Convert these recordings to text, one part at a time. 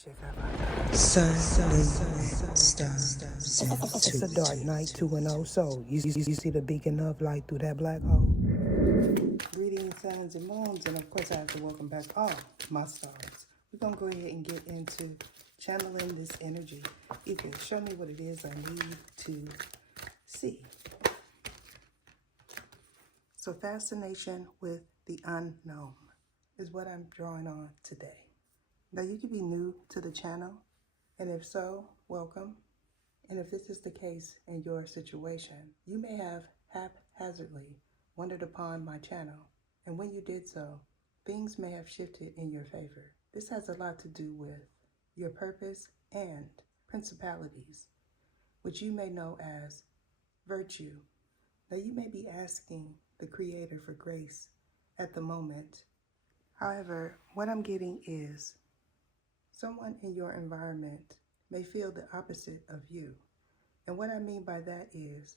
Sun, moon, stars, It's a dark night, 2-0 soul. You see the beacon of light through that black hole. Greetings, suns and moons, and of course I have to welcome back all my stars. We're going to go ahead and get into channeling this energy. You can show me what it is I need to see. So fascination with the unknown is what I'm drawing on today. Now you could be new to the channel, and if so, welcome. And if this is the case in your situation, you may have haphazardly wandered upon my channel, and when you did so, things may have shifted in your favor. This has a lot to do with your purpose and principalities, which you may know as virtue. Now you may be asking the Creator for grace at the moment. However, what I'm getting is someone in your environment may feel the opposite of you. And what I mean by that is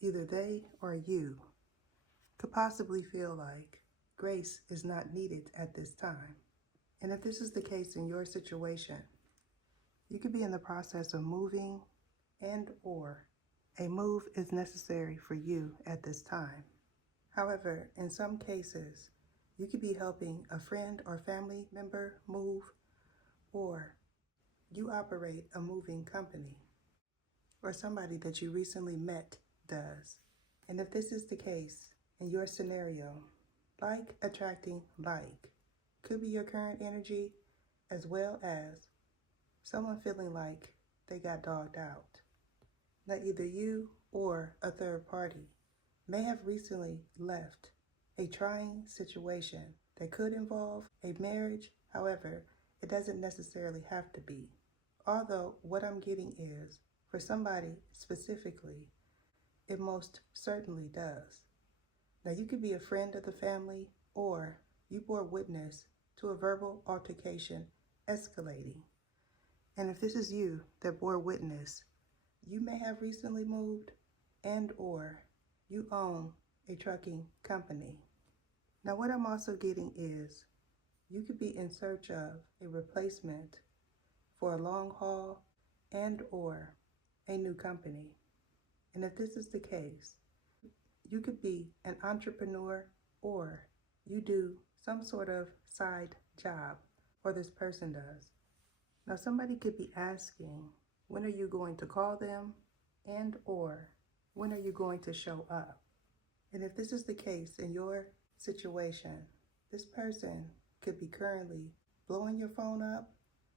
either they or you could possibly feel like grace is not needed at this time. And if this is the case in your situation, you could be in the process of moving and or a move is necessary for you at this time. However, in some cases, you could be helping a friend or family member move, or you operate a moving company, or somebody that you recently met does. And if this is the case in your scenario, like attracting like could be your current energy, as well as someone feeling like they got dogged out. Now either you or a third party may have recently left a trying situation that could involve a marriage. However, it doesn't necessarily have to be. Although what I'm getting is, for somebody specifically, it most certainly does. Now you could be a friend of the family, or you bore witness to a verbal altercation escalating. And if this is you that bore witness, you may have recently moved and or you own a trucking company. Now what I'm also getting is you could be in search of a replacement for a long haul and or a new company. And if this is the case, you could be an entrepreneur, or you do some sort of side job, or this person does. Now somebody could be asking, when are you going to call them, and or when are you going to show up? And if this is the case in your situation, this person could be currently blowing your phone up,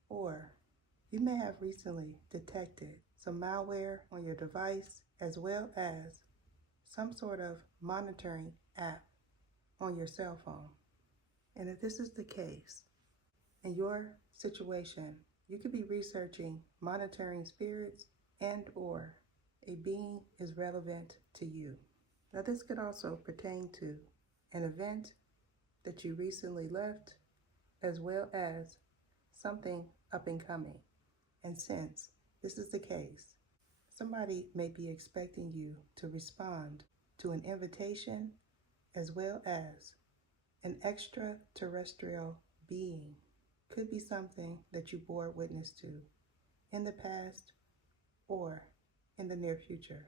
or you may have recently detected some malware on your device, as well as some sort of monitoring app on your cell phone. And if this is the case in your situation, you could be researching monitoring spirits, and or a being is relevant to you. Now this could also pertain to an event that you recently left, as well as something up and coming. And since this is the case, somebody may be expecting you to respond to an invitation, as well as an extraterrestrial being. Could be something that you bore witness to in the past or in the near future.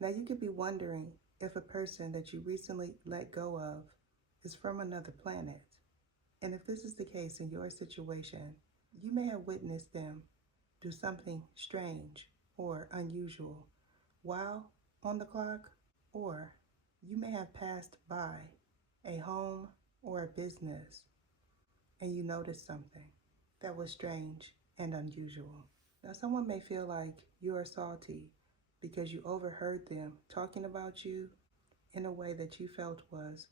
Now you could be wondering if a person that you recently let go of is from another planet. And if this is the case in your situation, you may have witnessed them do something strange or unusual while on the clock, or you may have passed by a home or a business and you noticed something that was strange and unusual. Now someone may feel like you are salty because you overheard them talking about you in a way that you felt was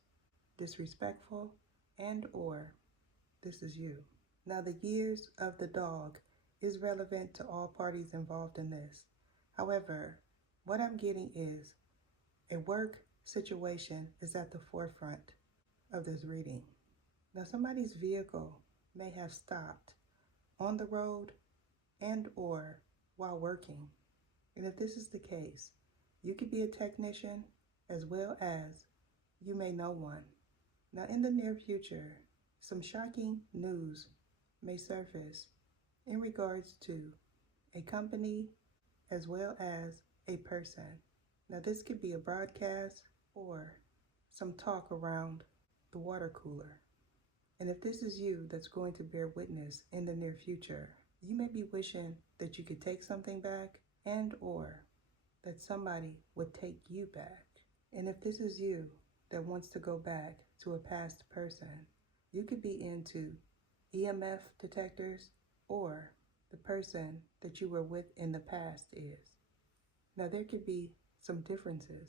disrespectful, and or this is you. Now the years of the dog is relevant to all parties involved in this. However, what I'm getting is a work situation is at the forefront of this reading. Now somebody's vehicle may have stopped on the road and or while working. And if this is the case, you could be a technician, as well as you may know one. Now in the near future, some shocking news may surface in regards to a company as well as a person. Now, this could be a broadcast or some talk around the water cooler. And if this is you that's going to bear witness in the near future, you may be wishing that you could take something back and or that somebody would take you back. And if this is you that wants to go back to a past person, you could be into EMF detectors or the person that you were with in the past is. Now, there could be some differences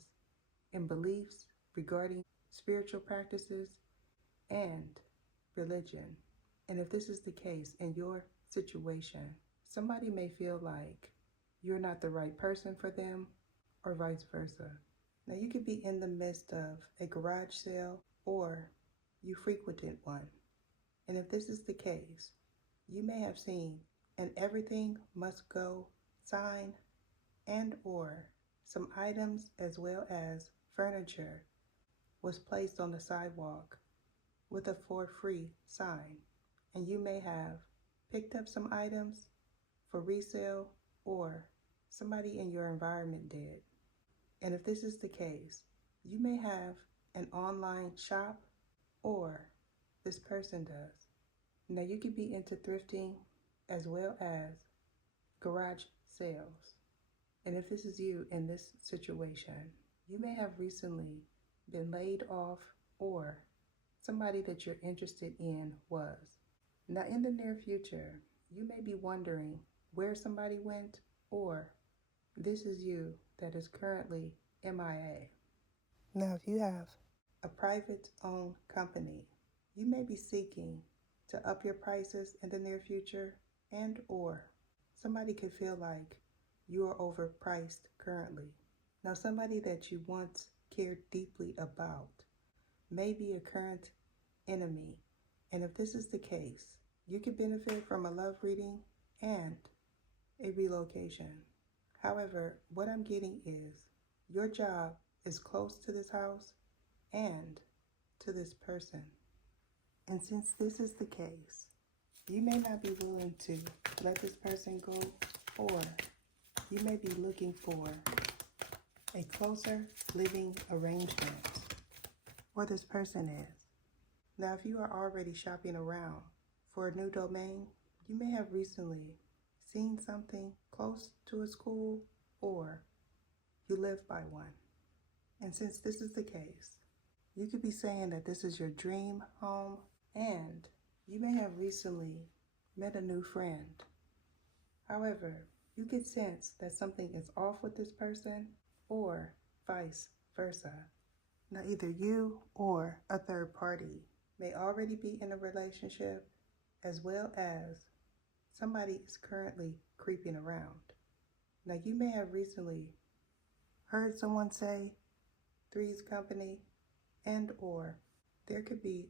in beliefs regarding spiritual practices and religion. And if this is the case in your situation, somebody may feel like you're not the right person for them or vice versa. Now, you could be in the midst of a garage sale or you frequented one. And if this is the case, you may have seen an everything must go sign and or some items as well as furniture was placed on the sidewalk with a for free sign. And you may have picked up some items for resale or somebody in your environment did. And if this is the case, you may have an online shop or this person does. Now, you could be into thrifting as well as garage sales. And if this is you in this situation, you may have recently been laid off or somebody that you're interested in was. Now, in the near future, you may be wondering where somebody went or this is you that is currently MIA. Now, if you have a private owned company, you may be seeking to up your prices in the near future and or somebody could feel like you are overpriced currently. Now, somebody that you once cared deeply about may be a current enemy. And if this is the case, you could benefit from a love reading and a relocation. However, what I'm getting is your job is close to this house and to this person. And since this is the case, you may not be willing to let this person go, or you may be looking for a closer living arrangement where this person is. Now, if you are already shopping around for a new domain, you may have recently seen something close to a school or you live by one. And since this is the case, you could be saying that this is your dream home and you may have recently met a new friend. However, you could sense that something is off with this person or vice versa. Now, either you or a third party may already be in a relationship as well as somebody is currently creeping around. Now, you may have recently heard someone say Three's Company and or there could be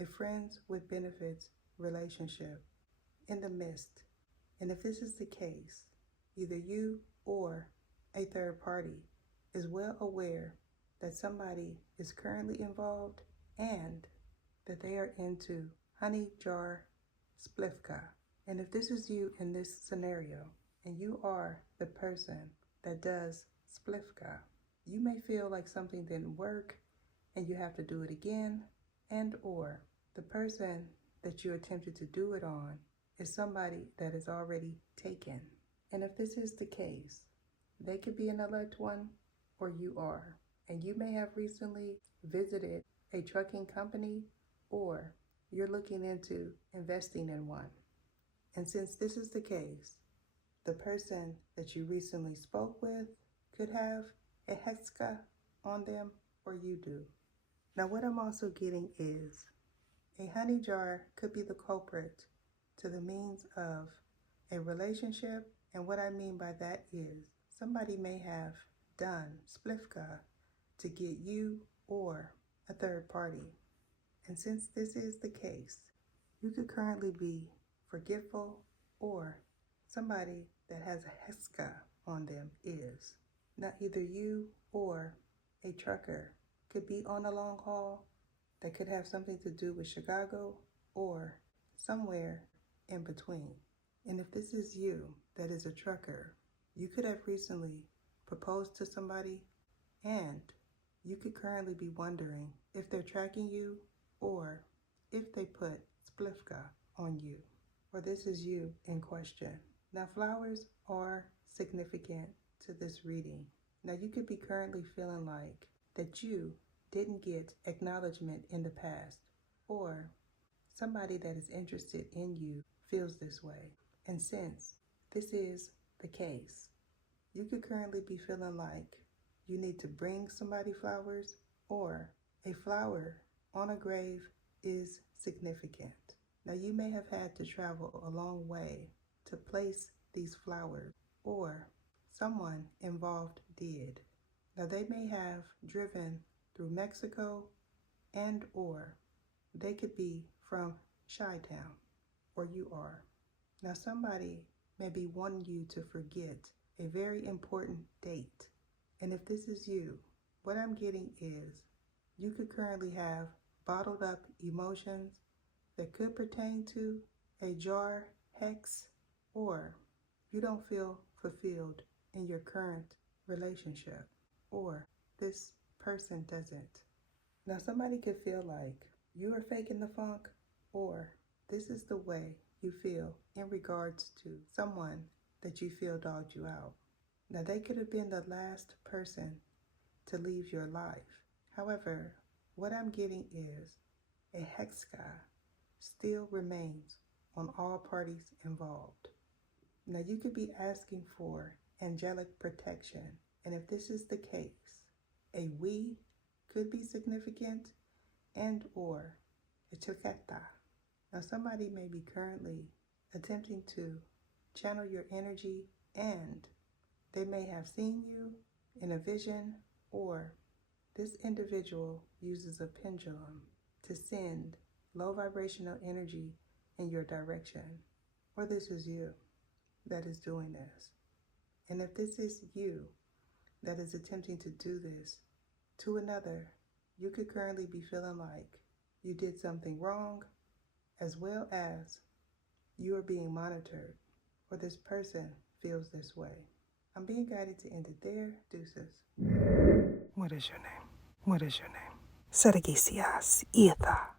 a friends with benefits relationship in the midst. And if this is the case, either you or a third party is well aware that somebody is currently involved and that they are into honey jar splifka. And if this is you in this scenario and you are the person that does splifka, you may feel like something didn't work and you have to do it again, and or the person that you attempted to do it on is somebody that is already taken. And if this is the case, they could be an elect one or you are. And you may have recently visited a trucking company or you're looking into investing in one. And since this is the case, the person that you recently spoke with could have a Heska on them or you do. Now, what I'm also getting is a honey jar could be the culprit to the means of a relationship. And what I mean by that is somebody may have done splifka to get you or a third party. And since this is the case, you could currently be forgetful or somebody that has a Heska on them is. Now, either you or a trucker could be on a long haul that could have something to do with Chicago or somewhere in between. And if this is you that is a trucker, you could have recently proposed to somebody, and you could currently be wondering if they're tracking you or if they put splifka on you, or this is you in question. Now, flowers are significant to this reading. Now, you could be currently feeling like that you didn't get acknowledgement in the past, or somebody that is interested in you feels this way. And since this is the case, you could currently be feeling like you need to bring somebody flowers, or a flower on a grave is significant. Now, you may have had to travel a long way to place these flowers, or someone involved did. Now, they may have driven through Mexico, and or they could be from Chi-Town, or you are. Now, somebody may be wanting you to forget a very important date. And if this is you, what I'm getting is you could currently have bottled up emotions that could pertain to a jar hex, or you don't feel fulfilled in your current relationship, or this person doesn't. Now, somebody could feel like you are faking the funk, or this is the way you feel in regards to someone that you feel dogged you out. Now, they could have been the last person to leave your life. However, what I'm getting is a hexka still remains on all parties involved. Now, you could be asking for angelic protection. And if this is the case, a we could be significant, and or a choqueta. Now, somebody may be currently attempting to channel your energy, and they may have seen you in a vision, or this individual uses a pendulum to send low vibrational energy in your direction, or this is you that is doing this. And if this is you that is attempting to do this to another, you could currently be feeling like you did something wrong, as well as you are being monitored, or this person feels this way. I'm being guided to end it there. Deuces. What is your name? What is your name? Sergisias Etha.